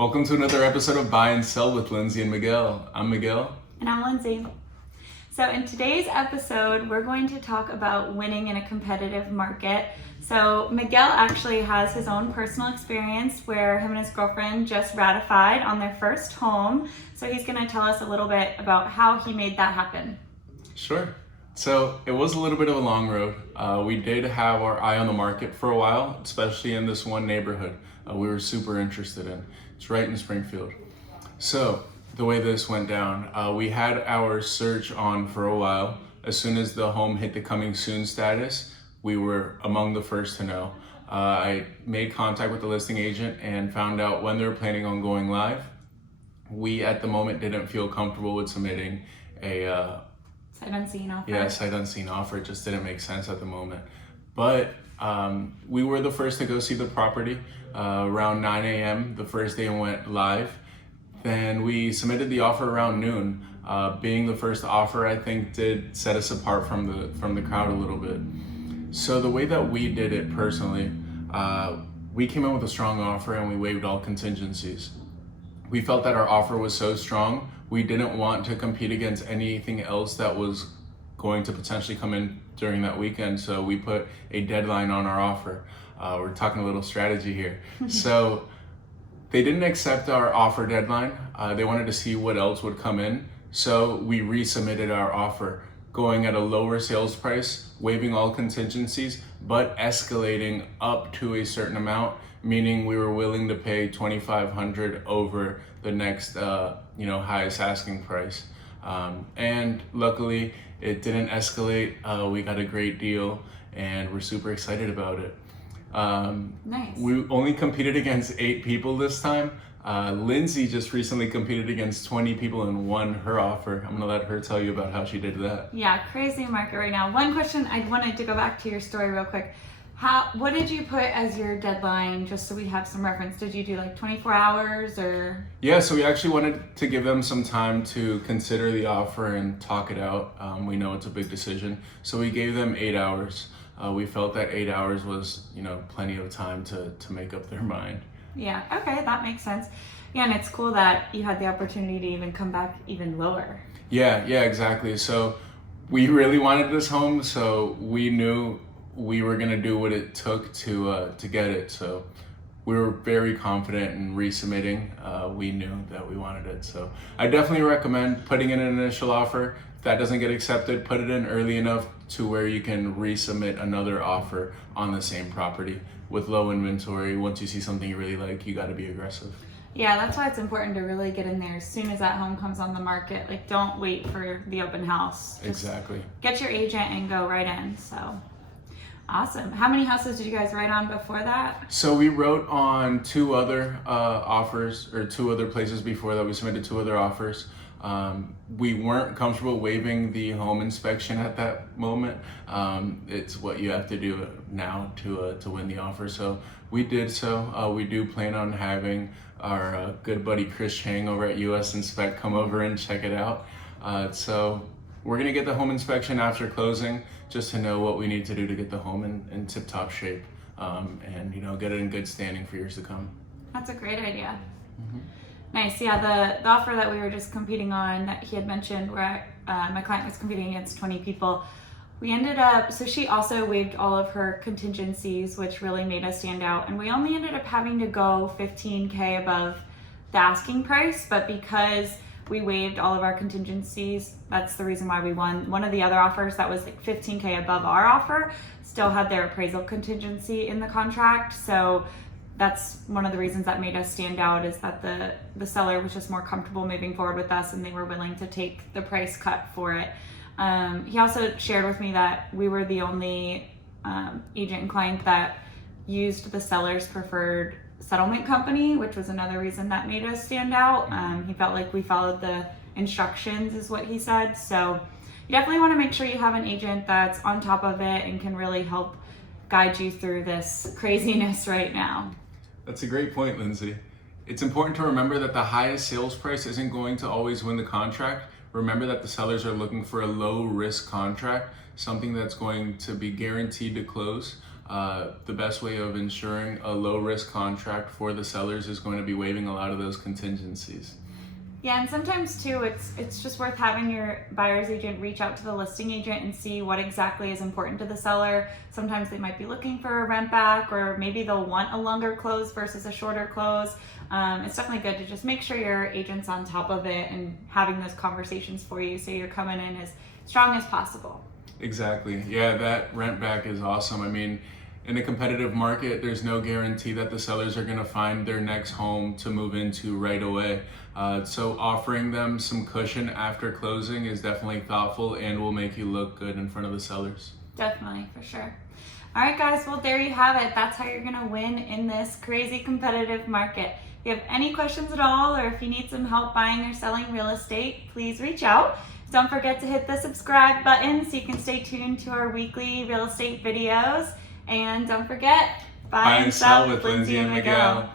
Welcome to another episode of Buy and Sell with Lyndsay and Miguel. I'm Miguel. And I'm Lyndsay. So in today's episode, we're going to talk about winning in a competitive market. So Miguel actually has his own personal experience where him and his girlfriend just ratified on their first home. So he's going to tell us a little bit about how he made that happen. Sure. So it was a little bit of a long road. We did have our eye on the market for a while, especially in this one neighborhood we were super interested in. It's right in Springfield. So the way this went down, we had our search on for a while. As soon as the home hit the coming soon status, we were among the first to know. I made contact with the listing agent and found out when they were planning on going live. We at the moment didn't feel comfortable with submitting a Sight unseen offer. Yeah, sight unseen offer. It just didn't make sense at the moment. But we were the first to go see the property around 9 a.m. the first day it went live. Then we submitted the offer around noon. Being the first offer, I think, did set us apart from the crowd a little bit. So the way that we did it personally, we came in with a strong offer and we waived all contingencies. We felt that our offer was so strong, we didn't want to compete against anything else that was going to potentially come in during that weekend. So we put a deadline on our offer. We're talking a little strategy here. So they didn't accept our offer deadline. They wanted to see what else would come in. So we resubmitted our offer, going at a lower sales price, waiving all contingencies, but escalating up to a certain amount, meaning we were willing to pay $2,500 over the next highest asking price. And luckily it didn't escalate. We got a great deal and we're super excited about it. Nice. We only competed against 8 people this time. Lyndsay just recently competed against 20 people and won her offer. I'm gonna let her tell you about how she did that. Yeah, crazy market right now. One question, I wanted to go back to your story real quick. What did you put as your deadline, just so we have some reference? Did you do like 24 hours or? Yeah, so we actually wanted to give them some time to consider the offer and talk it out. We know it's a big decision. So we gave them 8 hours. We felt that 8 hours was, plenty of time to make up their mind. Yeah, okay, that makes sense. Yeah, and it's cool that you had the opportunity to even come back even lower. Yeah, exactly. So we really wanted this home, so we knew we were gonna do what it took to get it. So we were very confident in resubmitting. We knew that we wanted it. So I definitely recommend putting in an initial offer. If that doesn't get accepted, put it in early enough to where you can resubmit another offer on the same property. With low inventory, once you see something you really like, you gotta be aggressive. Yeah, that's why it's important to really get in there as soon as that home comes on the market. Like, don't wait for the open house. Just exactly. Get your agent and go right in. So awesome. How many houses did you guys write on before that? So we wrote on 2 other offers, or 2 other places before that. We submitted 2 other offers. We weren't comfortable waiving the home inspection at that moment. It's what you have to do now to win the offer. So we did so. We do plan on having our good buddy Chris Chang over at US Inspect come over and check it out. So we're gonna get the home inspection after closing, just to know what we need to do to get the home in tip-top shape, and get it in good standing for years to come. That's a great idea. Mm-hmm. Nice. Yeah, the offer that we were just competing on, that he had mentioned, where my client was competing against 20 people, we ended up, so she also waived all of her contingencies, which really made us stand out, and we only ended up having to go $15K above the asking price, but because we waived all of our contingencies, that's the reason why we won. One of the other offers that was like $15K above our offer still had their appraisal contingency in the contract. So that's one of the reasons that made us stand out, is that the seller was just more comfortable moving forward with us and they were willing to take the price cut for it. He also shared with me that we were the only agent and client that used the seller's preferred settlement company, which was another reason that made us stand out. He felt like we followed the instructions, is what he said. So you definitely want to make sure you have an agent that's on top of it and can really help guide you through this craziness right now. That's a great point, Lyndsay. It's important to remember that the highest sales price isn't going to always win the contract. Remember that the sellers are looking for a low risk contract, something that's going to be guaranteed to close. the best way of ensuring a low risk contract for the sellers is going to be waiving a lot of those contingencies. Yeah, and sometimes too, it's just worth having your buyer's agent reach out to the listing agent and see what exactly is important to the seller. Sometimes they might be looking for a rent back, or maybe they'll want a longer close versus a shorter close. It's definitely good to just make sure your agent's on top of it and having those conversations for you, so you're coming in as strong as possible. Exactly. Yeah, that rent back is awesome. I mean, in a competitive market, there's no guarantee that the sellers are going to find their next home to move into right away. So offering them some cushion after closing is definitely thoughtful and will make you look good in front of the sellers. Definitely, for sure. All right, guys, well, there you have it. That's how you're going to win in this crazy competitive market. If you have any questions at all, or if you need some help buying or selling real estate, please reach out. Don't forget to hit the subscribe button so you can stay tuned to our weekly real estate videos. And don't forget, buy and sell with Lyndsay and Miguel.